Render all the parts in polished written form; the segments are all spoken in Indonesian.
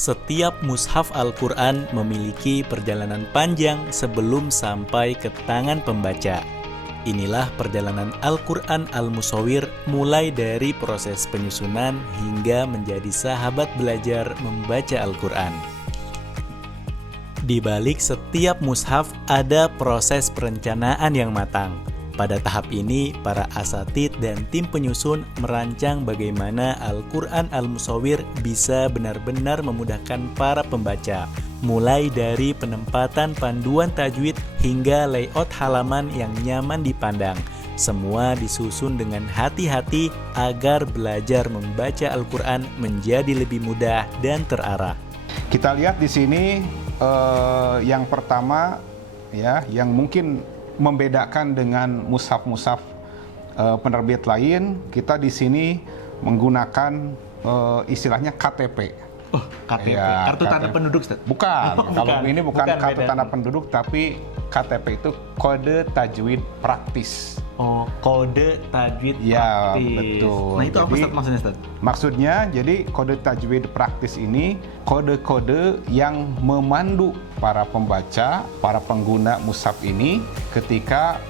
Setiap mushaf Al-Quran memiliki perjalanan panjang sebelum sampai ke tangan pembaca. Inilah perjalanan Al-Quran Al-Musawwir mulai dari proses penyusunan hingga menjadi sahabat belajar membaca Al-Quran. Di balik setiap mushaf ada proses perencanaan yang matang. Pada tahap ini, para asatid dan tim penyusun merancang bagaimana Al-Quran Al-Musawwir bisa benar-benar memudahkan para pembaca, mulai dari penempatan panduan tajwid hingga layout halaman yang nyaman dipandang. Semua disusun dengan hati-hati agar belajar membaca Al-Quran menjadi lebih mudah dan terarah. Kita lihat di sini yang pertama ya, yang mungkin membedakan dengan mushaf-mushaf penerbit lain, kita di sini menggunakan istilahnya KTP. Oh, KTP. Ya, Kartu tanda penduduk, Ustaz? Bukan. Kalau ini bukan kartu beda. tanda penduduk, tapi KTP itu kode tajwid praktis. Oh, kode tajwid Ya, praktis. betul. Nah, itu apa, Ustaz, maksudnya, Ustaz? Maksudnya, jadi kode tajwid praktis ini kode-kode yang memandu para pembaca, para pengguna mushaf ini ketika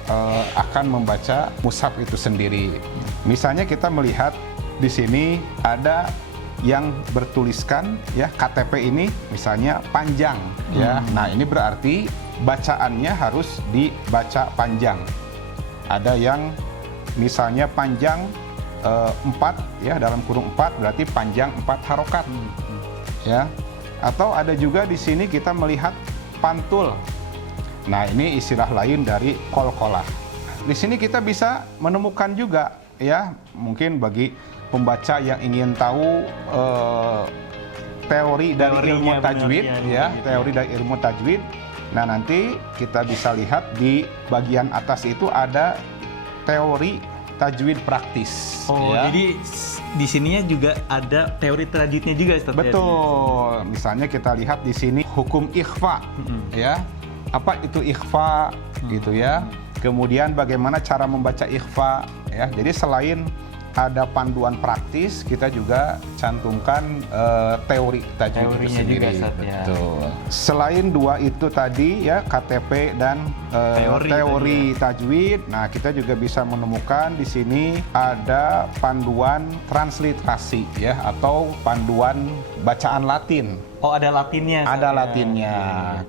akan membaca mushaf itu sendiri. Misalnya kita melihat di sini ada yang bertuliskan ya KTP ini misalnya panjang ya. Nah, ini berarti bacaannya harus dibaca panjang. Ada yang misalnya panjang 4 ya, dalam kurung 4 berarti panjang 4 harokat. Ya. Atau ada juga di sini kita melihat pantul. Nah, ini istilah lain dari qalqalah. Di sini kita bisa menemukan juga ya, mungkin bagi pembaca yang ingin tahu teori dari ilmu tajwid ya, teori dari ilmu tajwid. Nah, nanti kita bisa lihat di bagian atas itu ada teori tajwid praktis. Oh, ya. jadi di sininya juga ada teori tajwidnya juga, Ustaz? Betul. Misalnya kita lihat di sini hukum ikhfa, ya. Apa itu ikhfa, gitu ya. Kemudian bagaimana cara membaca ikhfa, ya. Jadi selain ada panduan praktis, kita juga cantumkan teori tajwid itu sendiri. Juga, ya. Betul. Selain dua itu tadi ya, KTP dan teori tajwid. Nah, kita juga bisa menemukan di sini ada panduan transliterasi ya, atau panduan bacaan Latin. Oh, ada Latinnya. Ada Latinnya.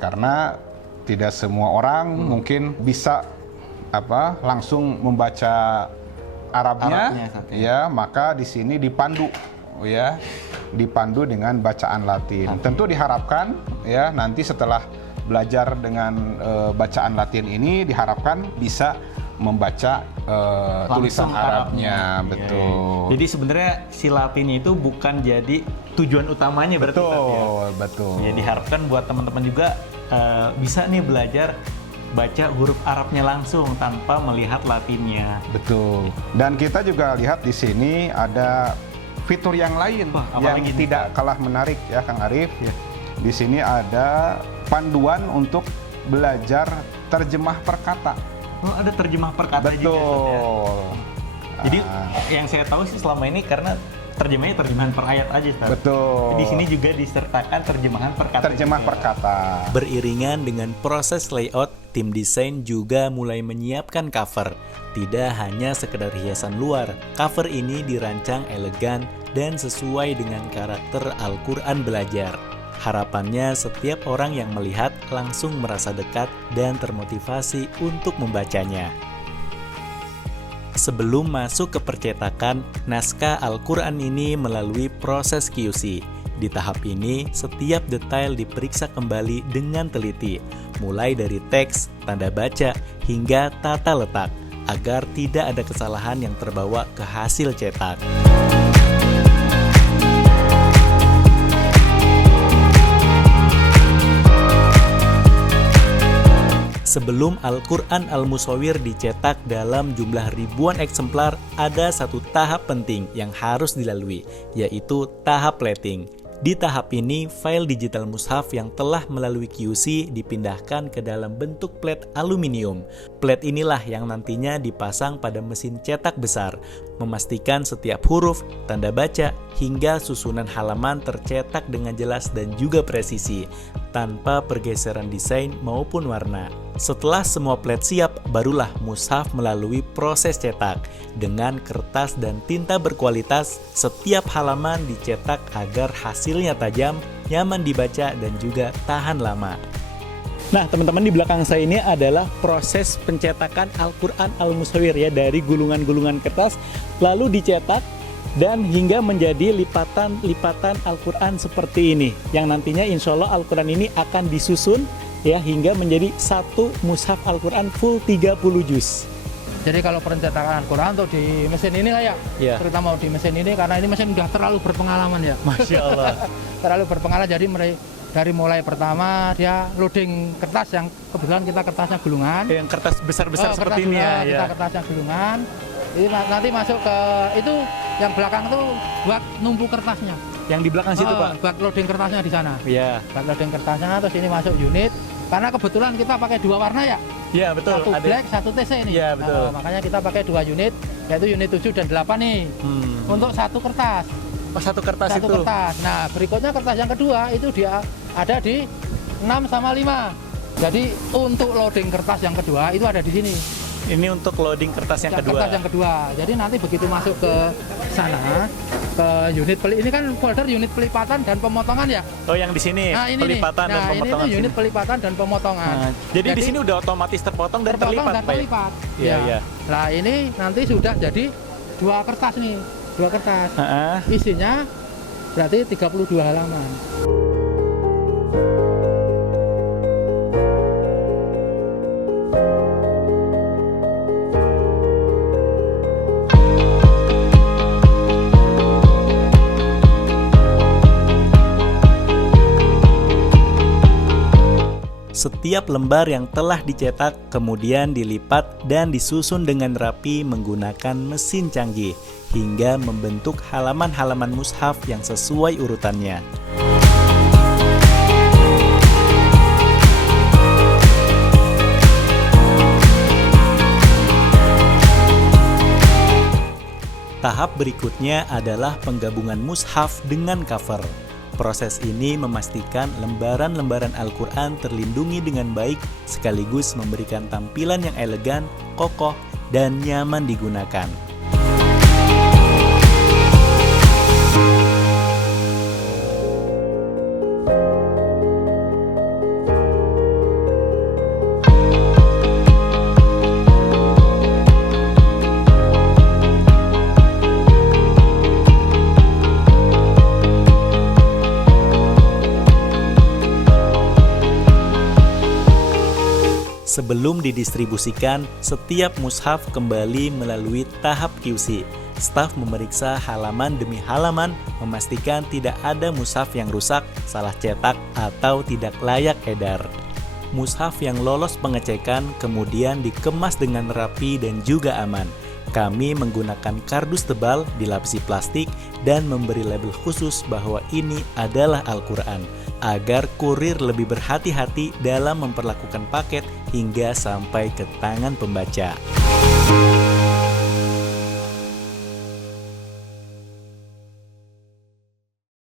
Karena tidak semua orang mungkin bisa langsung membaca Arabnya ya, maka di sini dipandu ya, dipandu dengan bacaan Latin. Tentu diharapkan ya, nanti setelah belajar dengan bacaan Latin ini diharapkan bisa membaca tulisan Arabnya. Betul. Jadi sebenarnya si Latinnya itu bukan jadi tujuan utamanya berarti. Betul. Ya, diharapkan buat teman-teman juga bisa nih belajar baca huruf Arabnya langsung tanpa melihat Latinnya. Betul. Dan kita juga lihat di sini ada fitur yang lain yang tidak kalah menarik ya, Kang Arif. Ya. Di sini ada panduan untuk belajar terjemah perkata. Oh, ada terjemah perkata juga. Betul. Jadi yang saya tahu sih selama ini karena terjemahnya terjemahan per ayat aja, Ustaz. Betul. Di sini juga disertakan terjemahan perkata. Terjemah perkata. Beriringan dengan proses layout, tim desain juga mulai menyiapkan cover. Tidak hanya sekedar hiasan luar, cover ini dirancang elegan dan sesuai dengan karakter Al-Quran belajar. Harapannya setiap orang yang melihat langsung merasa dekat dan termotivasi untuk membacanya. Sebelum masuk ke percetakan, naskah Al-Quran ini melalui proses QC. Di tahap ini, setiap detail diperiksa kembali dengan teliti, mulai dari teks, tanda baca, hingga tata letak, agar tidak ada kesalahan yang terbawa ke hasil cetak. Sebelum Al-Quran Al-Musawwir dicetak dalam jumlah ribuan eksemplar, ada satu tahap penting yang harus dilalui, yaitu tahap plating. Di tahap ini, file digital mushaf yang telah melalui QC dipindahkan ke dalam bentuk plet aluminium. Plet inilah yang nantinya dipasang pada mesin cetak besar, memastikan setiap huruf, tanda baca, hingga susunan halaman tercetak dengan jelas dan juga presisi, tanpa pergeseran desain maupun warna. Setelah semua plet siap, barulah mushaf melalui proses cetak. Dengan kertas dan tinta berkualitas, setiap halaman dicetak agar hasilnya tajam, nyaman dibaca, dan juga tahan lama. Nah, teman-teman, di belakang saya ini adalah proses pencetakan Al-Quran Al-Musawwir ya, dari gulungan-gulungan kertas, lalu dicetak, dan hingga menjadi lipatan Al-Quran seperti ini, yang nantinya insya Allah Al-Quran ini akan disusun ya hingga menjadi satu mushaf Al-Quran full 30 juz. Jadi kalau pencetakan Al-Quran untuk di mesin ini lah ya, terutama di mesin ini, karena ini mesin udah terlalu berpengalaman ya. Masya Allah. Terlalu berpengalaman, jadi dari mulai pertama dia loading kertas yang kebetulan kita kertasnya gulungan. Yang kertas besar-besar seperti ini ya. Kita kertasnya gulungan. Ini nanti masuk ke itu yang belakang tuh buat numpuk kertasnya. Yang di belakang situ Pak? Buat loading kertasnya di sana. Iya. Buat loading kertasnya, terus ini masuk unit. Karena kebetulan kita pakai dua warna ya. Iya betul. Satu black, satu TC ini. Iya betul. Makanya kita pakai dua unit, yaitu unit 7 dan 8 nih. Untuk satu kertas. Oh, satu kertas satu itu? Kertas. Nah berikutnya kertas yang kedua itu dia ada di 6 sama 5. Jadi untuk loading kertas yang kedua itu ada di sini. Ini untuk loading kertas yang kedua? Kertas yang kedua. Jadi nanti begitu masuk ke sana, ke unit ini kan folder unit pelipatan dan pemotongan ya. Oh yang di sini ini pelipatan dan pemotongan. Ini unit pelipatan dan pemotongan. Jadi di sini udah otomatis terpotong dan terlipat, Pak. Iya, iya. Nah, ini nanti sudah jadi dua kertas nih, dua kertas. Isinya berarti 32 halaman. Setiap lembar yang telah dicetak kemudian dilipat dan disusun dengan rapi menggunakan mesin canggih hingga membentuk halaman-halaman mushaf yang sesuai urutannya. Tahap berikutnya adalah penggabungan mushaf dengan cover. Proses ini memastikan lembaran-lembaran Al-Quran terlindungi dengan baik sekaligus memberikan tampilan yang elegan, kokoh, dan nyaman digunakan. Sebelum didistribusikan, setiap mushaf kembali melalui tahap QC. Staf memeriksa halaman demi halaman, memastikan tidak ada mushaf yang rusak, salah cetak, atau tidak layak edar. Mushaf yang lolos pengecekan kemudian dikemas dengan rapi dan juga aman. Kami menggunakan kardus tebal dilapisi plastik dan memberi label khusus bahwa ini adalah Al-Quran, agar kurir lebih berhati-hati dalam memperlakukan paket hingga sampai ke tangan pembaca.